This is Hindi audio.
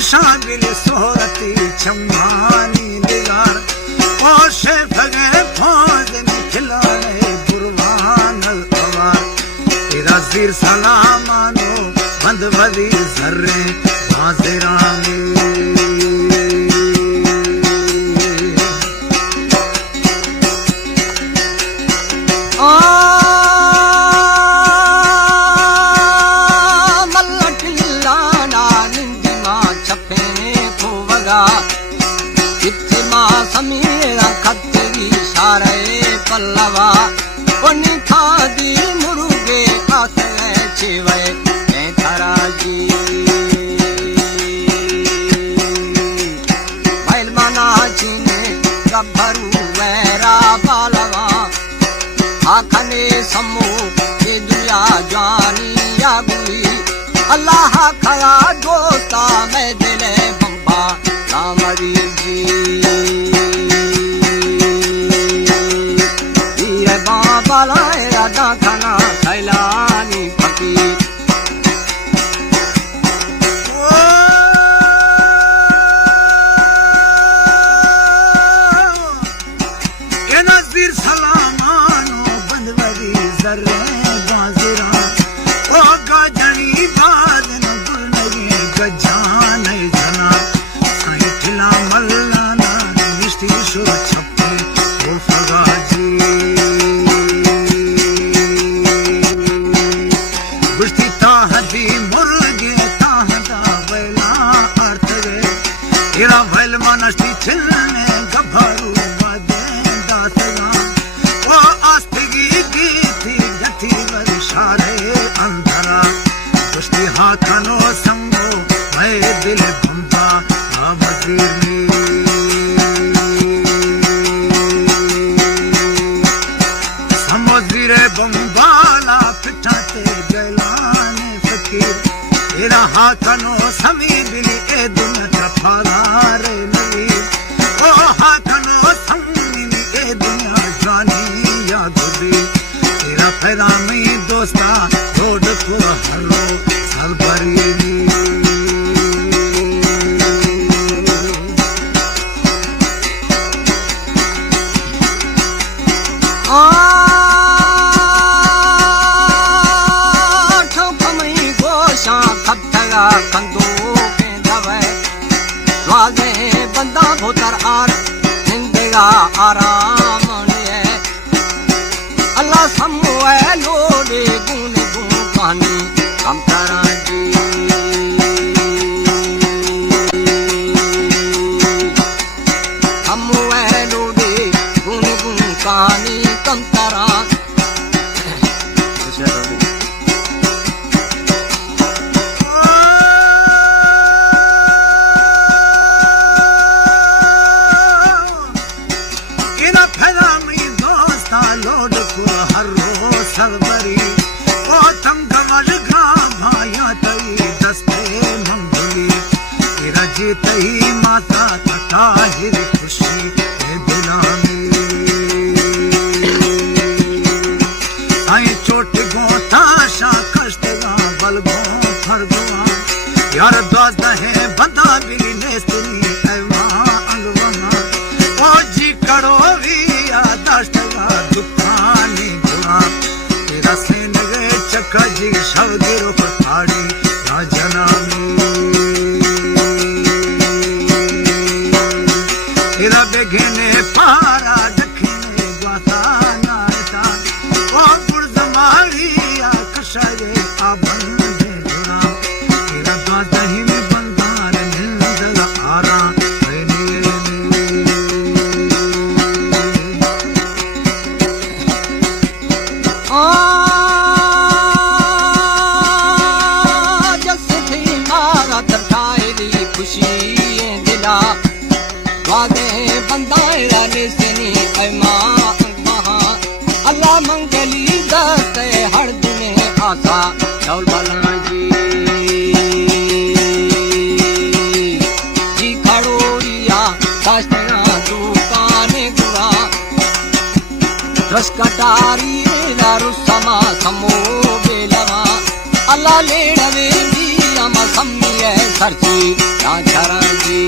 शामिल सोरती छम्मानी दिगार ओशे भगे फौज में खिलाने बुरवान अवार तेरा सिर सलामानो बंद वदी जर्रे हाजिराने पल्लवा उन्नी खादी मुर्गे आते छिवे मैं थराजी बैल मना चीने गब्बरू वैरा पल्लवा आखने समू ये दुनिया जानी यागुई अल्लाह खया दोस्ता मैं दिले बम्बा रामरी जी बालाएरा डाखाना सैलानी फकीर ये नज़ीर सलामानो बंदवरी जर्रे बाज़िरा ओ गजनी बादन गुलनगी गजान जना साई ठिला मल्लाना निष्ठी शो छप्पे ओ फगाजी तेरा भैल मनस्ती छिलने गभरू बदे दासगा ओ आस्तगी की थी जठी वर्षारे अंधरा दुष्टी हाथनो संगो मैं दिल भंबा आमदीनी समुद्रे बम्बाला पिठाते गैलाने फकीर तेरा हाथनो समी बिली ए दुनिया फरारे नली ओ हाथनो संगनी ए दुनिया जानी या गुदी तेरा पैदामी दोस्ता रोड को हरो सरबरी ठोकमई गोशा खत्तगा कंदो के दवे वागे बंदा भोतर आर जिंदगा आराम ने अल्लाह समोए लोले गुन गुन पानी हम करा जी समोए लोले गुन गुन पानी कम करा लोड को हरो सरबरी ओ तंगमल का भाया तई दस्ते मंगली तेरा जीतई माता तताहिर खुशी ए दिला में आई चोट गोता शा कष्ट गा बल गो फर गवा यार दोस्त है बंदा बिली नेस्तनी ऐवा अंगवना ओ जी करो विया दष्ट दुखानी गुना तेरा सेन गए चक्का जी शवगिरो पर फाड़ी राजना तेरा बेघने पारा दखने गाता नाता ओ गुर्जमारी या कशाये आबंदे जुरा तेरा गाता ही में बंदार निंदल आरा अल्लाह मंगली दस्ते हर दिन आसा चौल बलना जी खड़ोरिया काश्तरा दुकाने गुरा रस कटारी दारू समा समो बेलवा अल्लाह लेड़वे दी अमा सम्मी खर्ची राजा जी